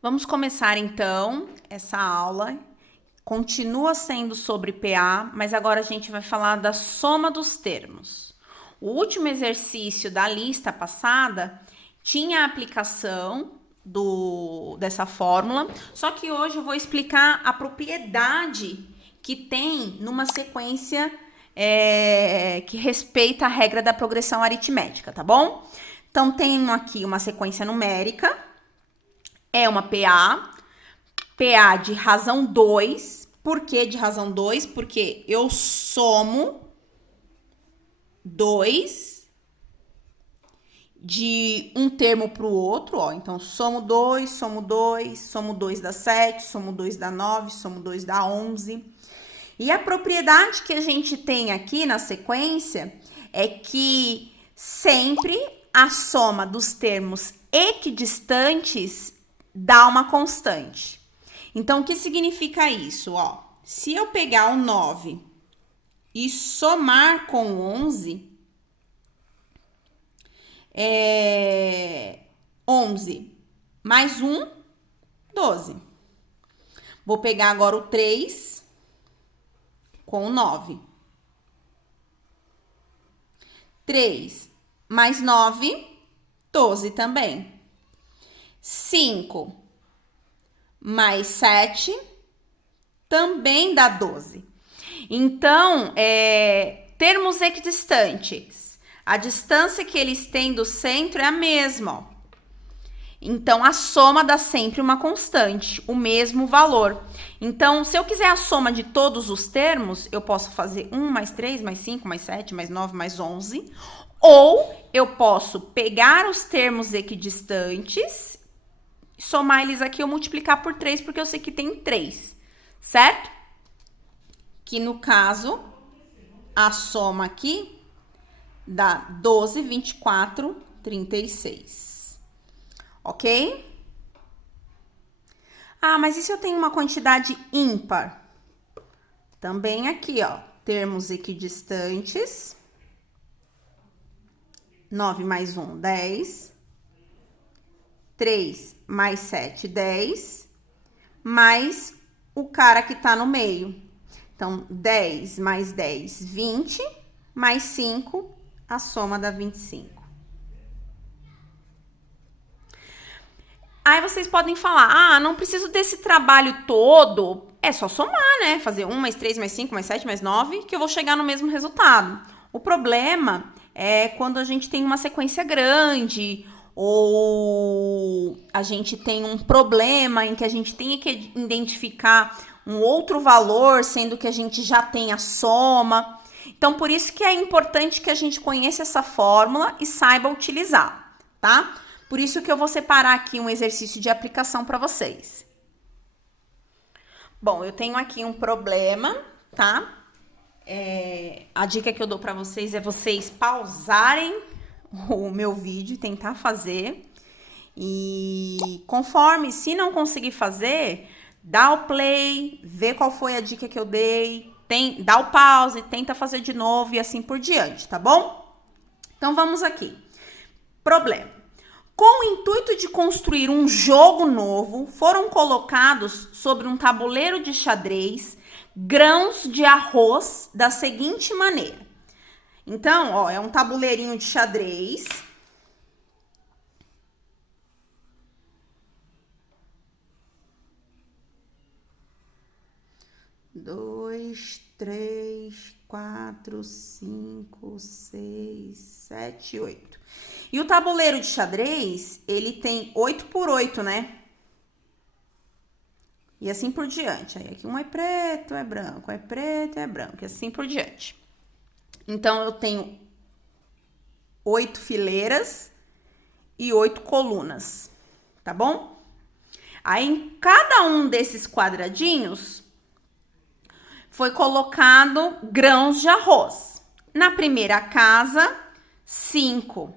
Vamos começar então essa aula. Continua sendo sobre PA, mas agora a gente vai falar da soma dos termos. O último exercício da lista passada tinha a aplicação dessa fórmula, só que hoje eu vou explicar a propriedade que tem numa sequência que respeita a regra da progressão aritmética, tá bom? Então, tenho aqui uma sequência numérica, é uma PA de razão 2. Por que de razão 2? Porque eu somo 2 de um termo para o outro, ó. Então, somo 2, somo 2, somo 2 dá 7, somo 2 dá 9, somo 2 dá 11. E a propriedade que a gente tem aqui na sequência é que sempre a soma dos termos equidistantes dá uma constante. Então, o que significa isso? Ó, se eu pegar o 9 e somar com o 11, 11 mais 1, 12. Vou pegar agora o 3 com o 9. 3 mais 9, 12 também. 5 mais 7 também dá 12. Então, termos equidistantes, a distância que eles têm do centro é a mesma, ó. Então, a soma dá sempre uma constante, o mesmo valor. Então, se eu quiser a soma de todos os termos, eu posso fazer 1 mais 3, mais 5, mais 7, mais 9, mais 11. Ou eu posso pegar os termos equidistantes, somar eles aqui ou multiplicar por 3, porque eu sei que tem 3, certo? Que no caso, a soma aqui dá 12, 24, 36. Ok? Ah, mas e se eu tenho uma quantidade ímpar? Também aqui, ó, termos equidistantes. 9 mais 1, 10. 3 mais 7, 10. Mais o cara que tá no meio. Então, 10 mais 10, 20. Mais 5, a soma dá 25. Aí vocês podem falar, não preciso desse trabalho todo, é só somar, né? Fazer 1 mais 3 mais 5 mais 7 mais 9, que eu vou chegar no mesmo resultado. O problema é quando a gente tem uma sequência grande, ou a gente tem um problema em que a gente tem que identificar um outro valor, sendo que a gente já tem a soma. Então, por isso que é importante que a gente conheça essa fórmula e saiba utilizar, tá? Por isso que eu vou separar aqui um exercício de aplicação para vocês. Bom, eu tenho aqui um problema, tá? A dica que eu dou para vocês é vocês pausarem o meu vídeo e tentar fazer. E conforme, se não conseguir fazer, dá o play, vê qual foi a dica que eu dei, dá o pause, tenta fazer de novo e assim por diante, tá bom? Então, vamos aqui. Problema. Com o intuito de construir um jogo novo, foram colocados sobre um tabuleiro de xadrez grãos de arroz da seguinte maneira. Então, ó, é um tabuleirinho de xadrez. Dois, 3, 4, 5, 6, 7, 8. E o tabuleiro de xadrez, ele tem 8 por 8, né? E assim por diante. Aí aqui um é preto, é branco, é preto, é branco, e assim por diante. Então, eu tenho 8 fileiras e 8 colunas, tá bom? Aí, em cada um desses quadradinhos, foi colocado grãos de arroz. Na primeira casa, 5.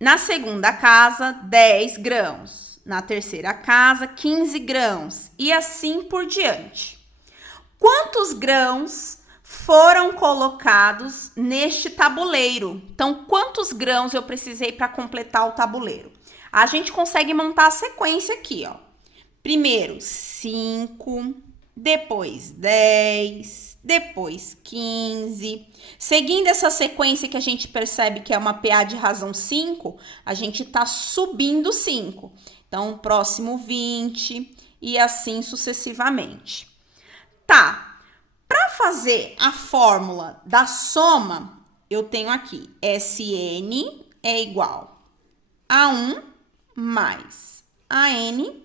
Na segunda casa, 10 grãos. Na terceira casa, 15 grãos. E assim por diante. Quantos grãos foram colocados neste tabuleiro? Então, quantos grãos eu precisei para completar o tabuleiro? A gente consegue montar a sequência aqui, ó. Primeiro 5, depois 10, depois 15. Seguindo essa sequência que a gente percebe que é uma PA de razão 5, a gente tá subindo 5. Então, próximo 20 e assim sucessivamente. Tá, para fazer a fórmula da soma, eu tenho aqui Sn é igual a 1 mais AN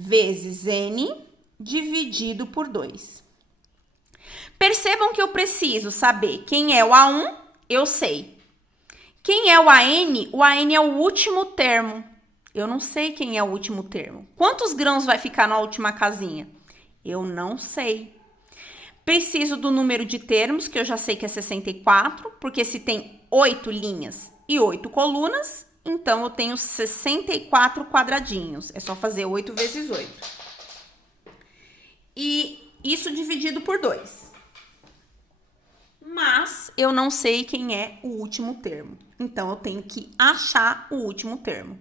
vezes N dividido por 2. Percebam que eu preciso saber quem é o A1, eu sei. Quem é o AN? O AN é o último termo. Eu não sei quem é o último termo. Quantos grãos vai ficar na última casinha? Eu não sei. Preciso do número de termos, que eu já sei que é 64, porque se tem 8 linhas e 8 colunas, então eu tenho 64 quadradinhos. É só fazer 8 vezes 8. E isso dividido por 2. Mas eu não sei quem é o último termo. Então, eu tenho que achar o último termo.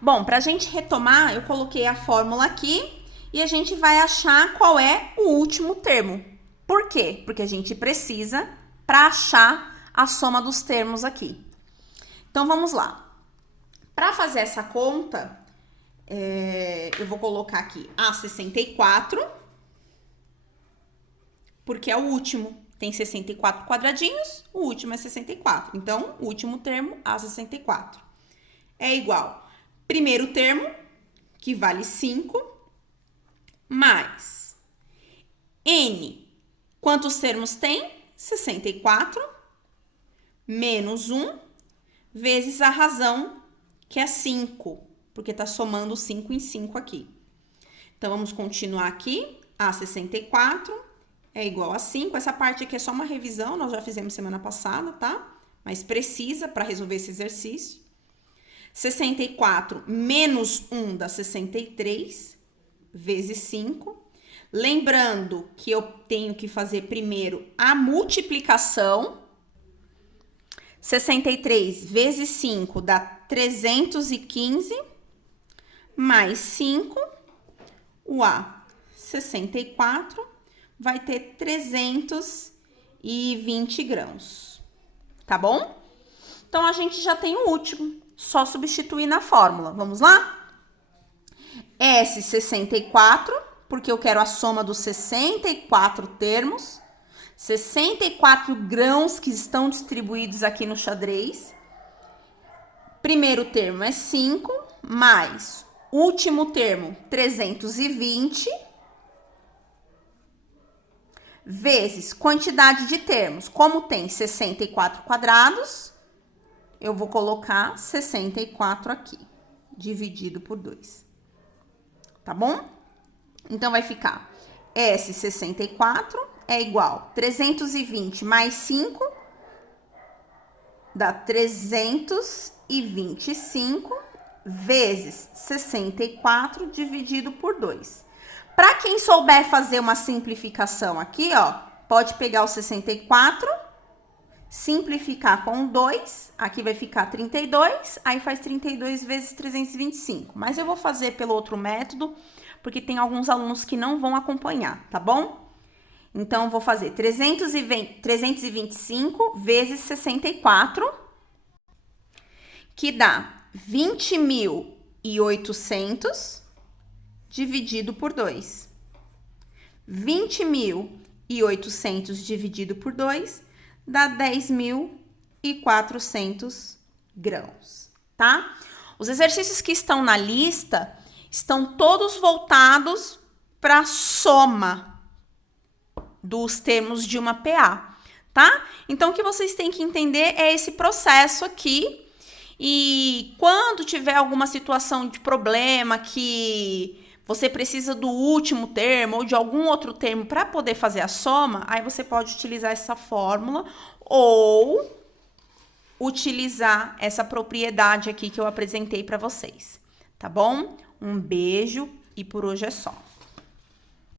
Bom, para a gente retomar, eu coloquei a fórmula aqui e a gente vai achar qual é o último termo. Por quê? Porque a gente precisa para achar a soma dos termos aqui. Então, vamos lá. Para fazer essa conta, eu vou colocar aqui A64, porque é o último. Tem 64 quadradinhos, o último é 64. Então, o último termo, A64, é igual. Primeiro termo, que vale 5, mais N. Quantos termos tem? 64, menos 1, vezes a razão, que é 5, porque tá somando 5 em 5 aqui. Então, vamos continuar aqui. A64 é igual a 5. Essa parte aqui é só uma revisão, nós já fizemos semana passada, tá? Mas precisa para resolver esse exercício. 64 menos 1 dá 63, vezes 5. Lembrando que eu tenho que fazer primeiro a multiplicação. 63 vezes 5 dá 315, mais 5, o A64 vai ter 320 grãos, tá bom? Então, a gente já tem o último, só substituir na fórmula. Vamos lá? S64, porque eu quero a soma dos 64 termos, 64 grãos que estão distribuídos aqui no xadrez. Primeiro termo é 5, mais último termo, 320, vezes quantidade de termos. Como tem 64 quadrados, eu vou colocar 64 aqui, dividido por 2. Tá bom? Então, vai ficar S64 é igual 320 mais 5, dá 325, vezes 64 dividido por 2. Para quem souber fazer uma simplificação aqui, ó, pode pegar o 64, simplificar com 2, aqui vai ficar 32, aí faz 32 vezes 325. Mas eu vou fazer pelo outro método, porque tem alguns alunos que não vão acompanhar, tá bom? Então, vou fazer 325 vezes 64, que dá 20.800 dividido por 2. 20.800 dividido por 2 dá 10.400 grãos, tá? Os exercícios que estão na lista estão todos voltados para a soma dos termos de uma PA, tá? Então, o que vocês têm que entender é esse processo aqui. E quando tiver alguma situação de problema que você precisa do último termo ou de algum outro termo para poder fazer a soma, aí você pode utilizar essa fórmula ou utilizar essa propriedade aqui que eu apresentei para vocês, tá bom? Um beijo e por hoje é só.